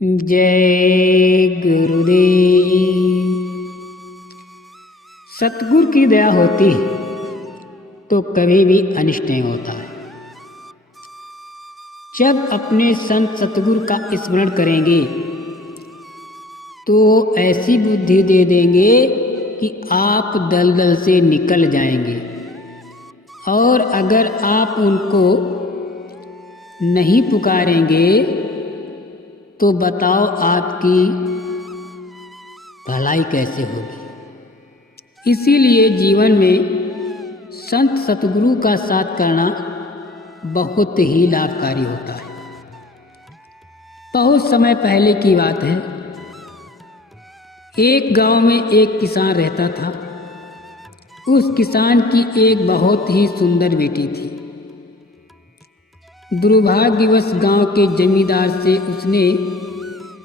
जय गुरुदेव। सतगुरु की दया होती तो कभी भी अनिष्ट नहीं होता है। जब अपने संत सतगुरु का स्मरण करेंगे तो ऐसी बुद्धि दे देंगे कि आप दलदल से निकल जाएंगे। और अगर आप उनको नहीं पुकारेंगे तो बताओ आपकी भलाई कैसे होगी। इसीलिए जीवन में संत सतगुरु का साथ करना बहुत ही लाभकारी होता है। बहुत समय पहले की बात है। एक गांव में एक किसान रहता था। उस किसान की एक बहुत ही सुंदर बेटी थी। दुर्भाग्यवश गांव के जमींदार से उसने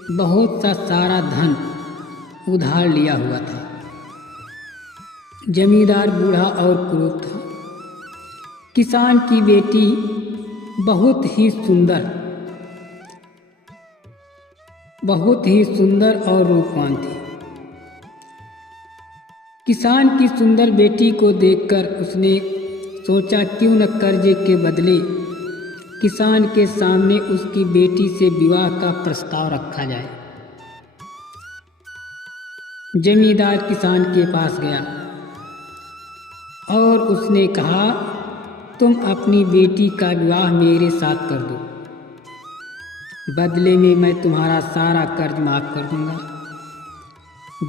बहुत सा सारा धन उधार लिया हुआ था। जमींदार बूढ़ा और क्रूर था। किसान की बेटी बहुत ही सुंदर और रूपवान थी। किसान की सुंदर बेटी को देखकर उसने सोचा क्यों न कर्जे के बदले किसान के सामने उसकी बेटी से विवाह का प्रस्ताव रखा जाए। जमींदार किसान के पास गया और उसने कहा, तुम अपनी बेटी का विवाह मेरे साथ कर दो, बदले में मैं तुम्हारा सारा कर्ज माफ कर दूंगा।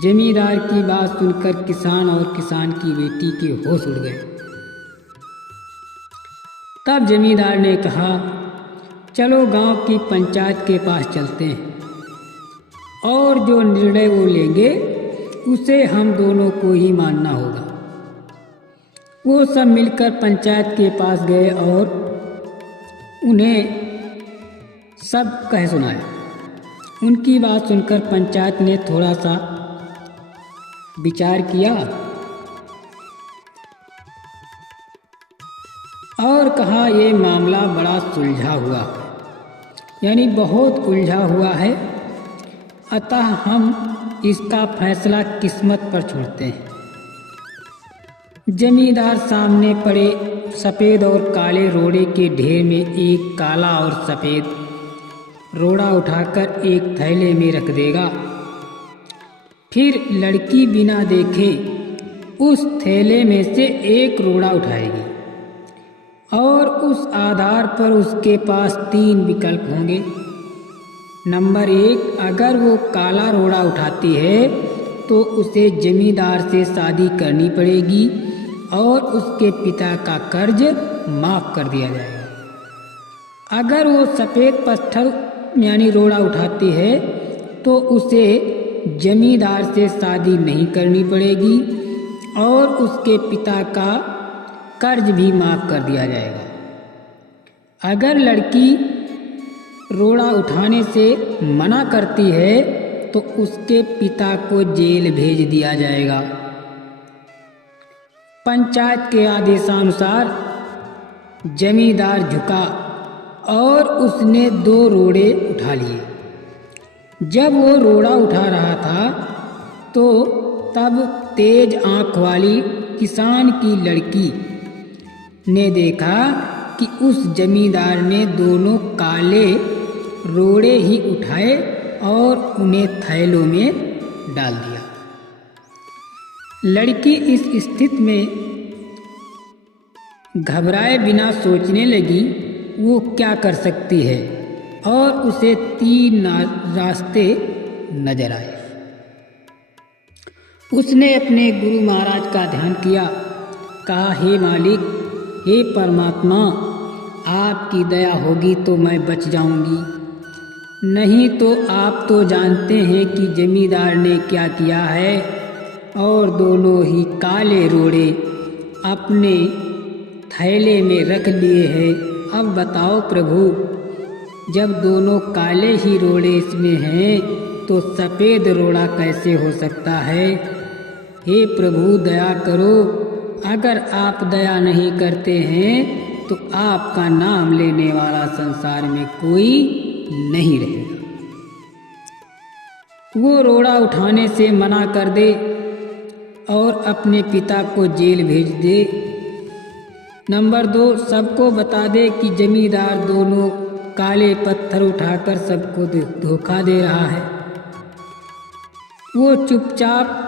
जमींदार की बात सुनकर किसान और किसान की बेटी के होश उड़ गए। तब जमींदार ने कहा, चलो गांव की पंचायत के पास चलते हैं और जो निर्णय वो लेंगे उसे हम दोनों को ही मानना होगा। वो सब मिलकर पंचायत के पास गए और उन्हें सब कह सुनाया। उनकी बात सुनकर पंचायत ने थोड़ा सा विचार किया और कहा, ये मामला बड़ा सुलझा हुआ, यानी बहुत उलझा हुआ है, अतः हम इसका फैसला किस्मत पर छोड़ते हैं। जमींदार सामने पड़े सफ़ेद और काले रोड़े के ढेर में एक काला और सफ़ेद रोड़ा उठाकर एक थैले में रख देगा। फिर लड़की बिना देखे उस थैले में से एक रोड़ा उठाएगी और उस आधार पर उसके पास 3 विकल्प होंगे। नंबर 1, अगर वो काला रोड़ा उठाती है तो उसे जमींदार से शादी करनी पड़ेगी और उसके पिता का कर्ज माफ कर दिया जाएगा। अगर वो सफ़ेद पत्थर यानी रोड़ा उठाती है तो उसे जमींदार से शादी नहीं करनी पड़ेगी और उसके पिता का कर्ज भी माफ कर दिया जाएगा। अगर लड़की रोड़ा उठाने से मना करती है तो उसके पिता को जेल भेज दिया जाएगा। पंचायत के आदेशानुसार जमींदार झुका और उसने 2 रोड़े उठा लिए। जब वो रोड़ा उठा रहा था तो तब तेज आंख वाली किसान की लड़की ने देखा कि उस जमींदार ने दोनों काले रोड़े ही उठाए और उन्हें थैलों में डाल दिया। लड़की इस स्थिति में घबराए बिना सोचने लगी वो क्या कर सकती है और उसे 3 रास्ते नजर आए। उसने अपने गुरु महाराज का ध्यान किया, कहा, हे मालिक, हे परमात्मा, आपकी दया होगी तो मैं बच जाऊंगी, नहीं तो आप तो जानते हैं कि जमींदार ने क्या किया है और दोनों ही काले रोड़े अपने थैले में रख लिए हैं। अब बताओ प्रभु, जब दोनों काले ही रोड़े इसमें हैं तो सफ़ेद रोड़ा कैसे हो सकता है। हे प्रभु दया करो, अगर आप दया नहीं करते हैं तो आपका नाम लेने वाला संसार में कोई नहीं रहेगा। वो रोड़ा उठाने से मना कर दे और अपने पिता को जेल भेज दे। नंबर 2, सबको बता दे कि जमींदार दोनों काले पत्थर उठाकर सबको धोखा दे रहा है। वो चुपचाप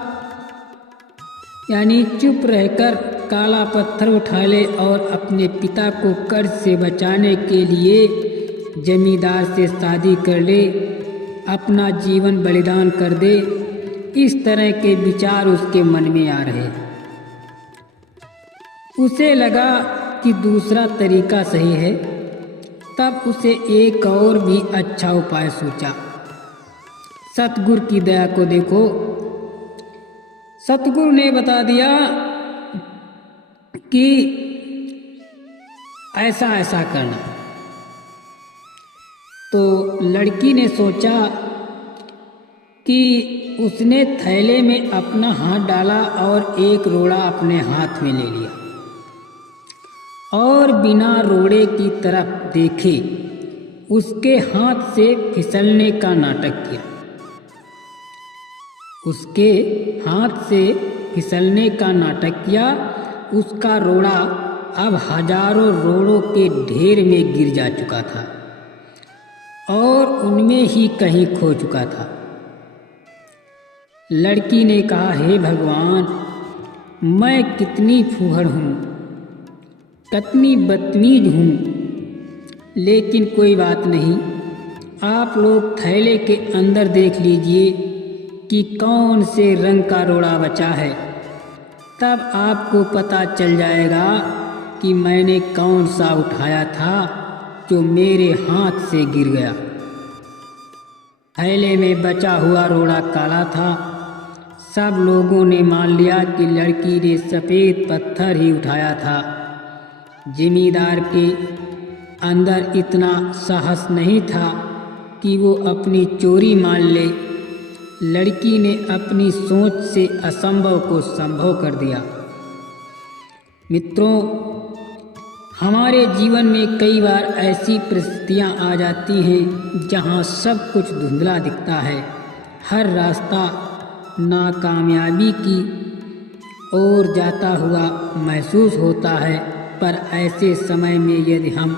यानी चुप रहकर काला पत्थर उठा ले और अपने पिता को कर्ज से बचाने के लिए जमींदार से शादी कर ले, अपना जीवन बलिदान कर दे। इस तरह के विचार उसके मन में आ रहे। उसे लगा कि दूसरा तरीका सही है। तब उसे एक और भी अच्छा उपाय सोचा। सतगुरु की दया को देखो। सतगुरु ने बता दिया कि ऐसा ऐसा करना। तो लड़की ने सोचा कि उसने थैले में अपना हाथ डाला और एक रोड़ा अपने हाथ में ले लिया और बिना रोड़े की तरफ देखे उसके हाथ से फिसलने का नाटक किया। उसके हाथ से फिसलने का नाटक किया। उसका रोड़ा अब हजारों रोड़ों के ढेर में गिर जा चुका था और उनमें ही कहीं खो चुका था। लड़की ने कहा, हे भगवान, मैं कितनी फूहड़ हूँ, कितनी बदतमीज हूँ, लेकिन कोई बात नहीं। आप लोग थैले के अंदर देख लीजिए कि कौन से रंग का रोड़ा बचा है, तब आपको पता चल जाएगा कि मैंने कौन सा उठाया था जो मेरे हाथ से गिर गया। थैले में बचा हुआ रोड़ा काला था। सब लोगों ने मान लिया कि लड़की ने सफ़ेद पत्थर ही उठाया था। जिमीदार के अंदर इतना साहस नहीं था कि वो अपनी चोरी मान ले। लड़की ने अपनी सोच से असंभव को संभव कर दिया। मित्रों, हमारे जीवन में कई बार ऐसी परिस्थितियाँ आ जाती हैं जहाँ सब कुछ धुंधला दिखता है। हर रास्ता नाकामयाबी की ओर जाता हुआ महसूस होता है, पर ऐसे समय में यदि हम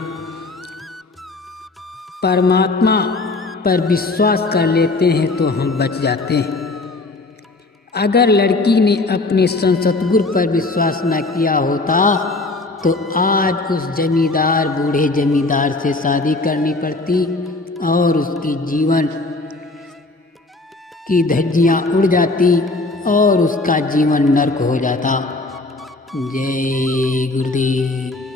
परमात्मा पर विश्वास कर लेते हैं तो हम बच जाते हैं। अगर लड़की ने अपने सतगुरु पर विश्वास न किया होता तो आज उस जमींदार बूढ़े जमींदार से शादी करनी पड़ती और उसकी जीवन की धज्जियाँ उड़ जाती और उसका जीवन नर्क हो जाता। जय गुरुदेव।